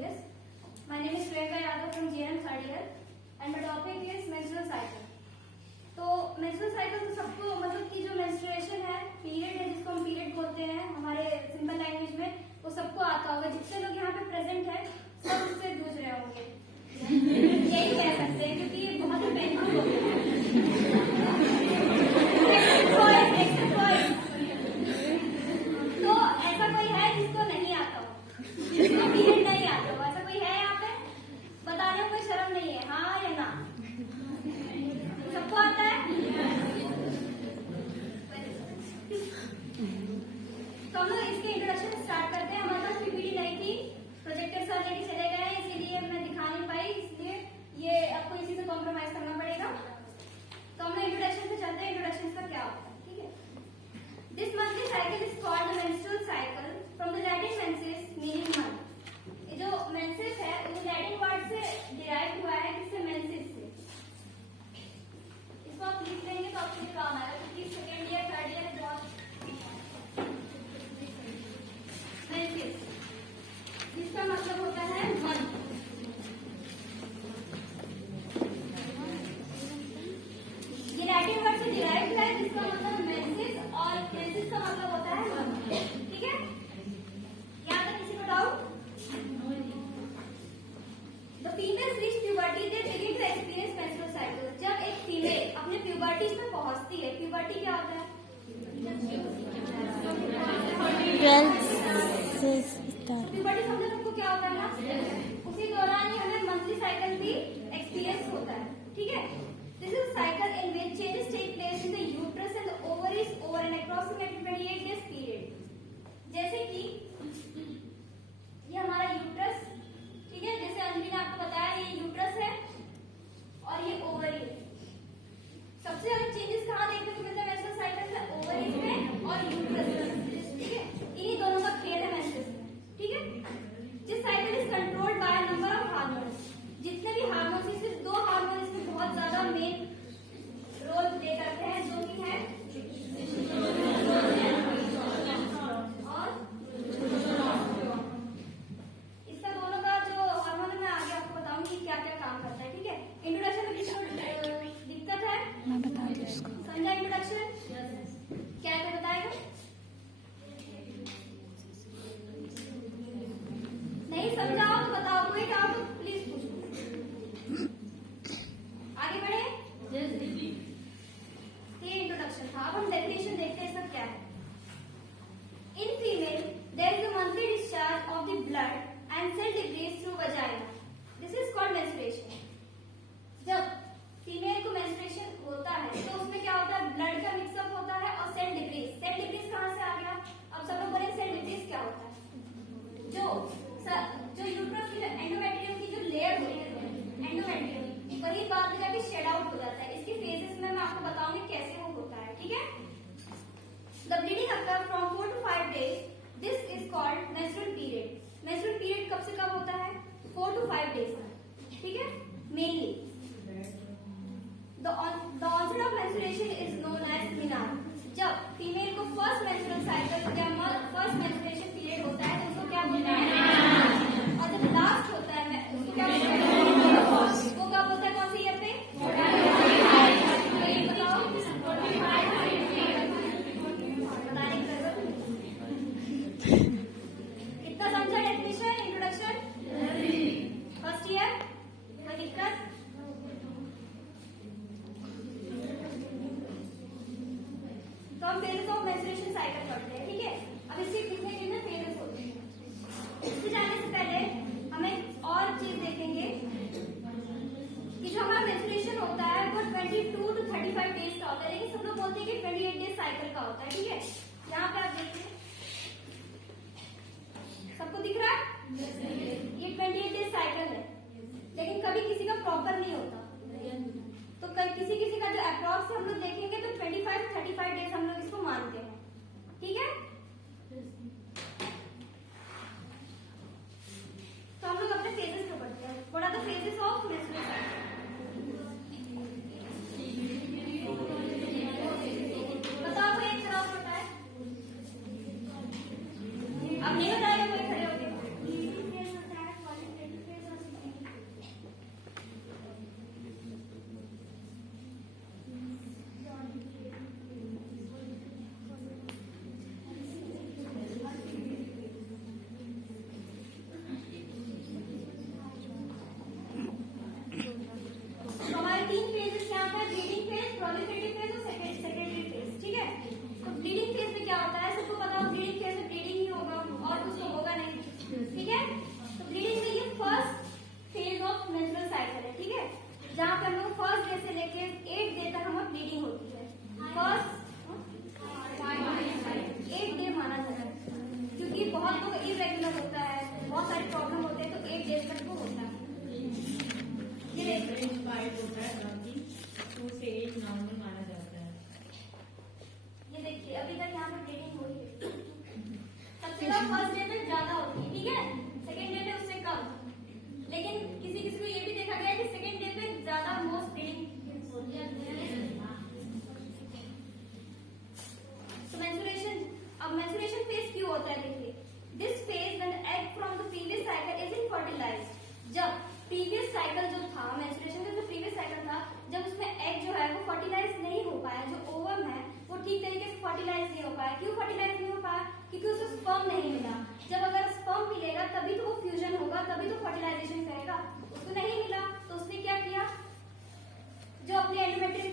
years. My name is Priyanka Yadav from JM third year and my topic is menstrual cycle. तो menstrual cycle तो सबको मतलब कि जो menstruation है, period है जिसको हम period बोलते हैं हमारे simple language में, वो सबको आता होगा. जितने लोग यहाँ पे present है सब उससे जूझ रहे होंगे. यही कह सकते हैं क्योंकि ये बहुत ही painful हो गया है. तो ऐसा कोई है जिसको नहीं आता हो, जिसको पीरियड नहीं आता हो, ऐसा कोई है यहाँ पे? बताने में कोई शर्म नहीं है, हाँ या ना? सबको आता है? तो हम लोग इसके इंट्रोडक्शन स्टार्ट करते हैं. हमारे पास पीपीटी नहीं थी, प्रोजेक्टर सर लेके चले गए, इसीलिए मैं दिखा नहीं पाई, इसलिए ये आपको इसी से कॉम्प्रोमाइज करना पड़ेगा. तो हम लोग इंट्रोडक्शन से चलते हैं. इंट्रोडक्शन का क्या होता है, ठीक है? This monthly cycle is called the menstrual cycle from the Latin menses meaning month. ये जो menses है वो लैटिन वर्ड से डिराइव हुआ है, किससे? menses से. इसको आप लिख लेंगे तो आपको ये काम आएगा क्योंकि सेकेंड ईयर थर्ड ईयर बहुत menses जिसका मतलब होता है month. ये लैटिन वर्ड से डिराइव हुआ है जिसका मतलब menses और menses का मतलब होता है month. ठीक है? यहाँ तक किसी को doubt? The females reach puberty, they begin to experience menstrual cycle. जब एक फीमेल अपने प्यूबर्टी में पहुंचती है, प्यूबर्टी क्या होता है? प्यूबर्टी समझो सबको क्या होता है ना? उसी दौरान ही हमें मंथली साइकिल भी एक्सपीरियंस होता है. ठीक है? This is a cycle in which changes take place in the uterus and the ovaries over an approximately 28 days period. जैसे कि ये हमारा यूट्रस, ठीक है? जैसे अंजलि ने आपको बताया ये यूट्रस है और ये ओवरी है. सबसे ज्यादा चेंजेस कहाँ देखने को मिलता है मेंस्ट्रुअल साइकिल में? ओवरीज में और यूट्रस में. ठीक है? इन्हीं दोनों का खेल है मेंस्ट्रुअस में. ठीक है? This cycle is controlled by number of hormones. जितने भी हार्मोन्स, सिर्फ दो हार्मोन इसमें बहुत ज्यादा मेन रोल प्ले करते हैं, जो कि है इसका दोनों का जो हार्मोन मैं आगे आपको बताऊंगी क्या क्या काम करता है. ठीक है? इंट्रोडक्शन में किसी को दिक्कत है? मैं बता दूं उसको. समझा इंट्रोडक्शन? क्या क्या बताएगा? नहीं समझाओ तो बताओ, कोई डाउट तो प्लीज पूछो. आगे बढ़े. ये इंट्रोडक्शन था. अब हम डेफिनेशन देखते हैं इसका क्या है. In female there is a monthly discharge of the blood and cell decrease through vagina. This is called menstruation. जब फीमेल को मेंस्ट्रुएशन होता है तो उसमें क्या होता है? ब्लड का मिक्सअप होता है और सेल डिक्रीज. सेल डिक्रीज कहाँ से आ गया? अब सब लोग बोले सेल डिक्रीज क्या होता है? जो यूट्रस की एंडोमेट्रियम की जो लेयर होती है, एंडोमेट्रियम, वही बाद में जाके शेड आउट हो जाता है. इसके फेजेस में मैं आपको बताऊंगी कैसे वो होता है. ठीक है? The bleeding occur from 4 to 5 days. This is called menstrual period. Menstrual period कब से कब होता है? 4 to 5 days. ठीक है? Mainly the onset of menstruation is known as menarche. जब फीमेल को फर्स्ट मेंस्ट्रुअल साइकिल या फर्स्ट मेंस्ट्रुएशन पीरियड होता है तो उसको क्या बोलते हैं? और जब लास्ट होता है उसको क्या बोलते हैं? वो कब होता है? कौन सी ईयर पे? बताओ. बताने की जरूरत नहीं. कितना समझा डेफिनेशन, इंट्रोडक्शन? फर्स्ट ईयर कोई दिक्कत? तो हम फेजेस ऑफ मेंस्ट्रुएशन साइकिल पढ़ते हैं. ठीक है? अब इसके कितने फेजेस होते हैं. इससे जाने से पहले हमें और चीज देखेंगे कि जो हमारा मेंस्ट्रुएशन होता है वो 22 to 35 डेज का होता है, लेकिन सब लोग बोलते हैं कि 28 डेज साइकिल का होता है. ठीक है? यहाँ पे आप देखिए, सबको दिख रहा है? ये 28 डेज साइकिल है, लेकिन कभी किसी का प्रॉपर नहीं होता. तो किसी किसी का जो अप्रॉक्स हम लोग देखेंगे तो 25-35 डेज हम लोग इसको मानते हैं. ठीक है? तो हम लोग अपने फेजेस को पढ़ते हैं. What are the phases of menstrual cycle? बताओ कोई एक तरफ होता है. अब नहीं बताएगा कोई खड़े होके. पाया। क्यों फर्टिलाइज नहीं हो पाया? क्योंकि उसे स्पर्म नहीं मिला। जब अगर स्पर्म मिलेगा तभी तो वो फ्यूजन होगा, तभी तो फर्टिलाइजेशन करेगा। उसको नहीं मिला तो उसने क्या किया, जो अपनी एंडोमेट्रियम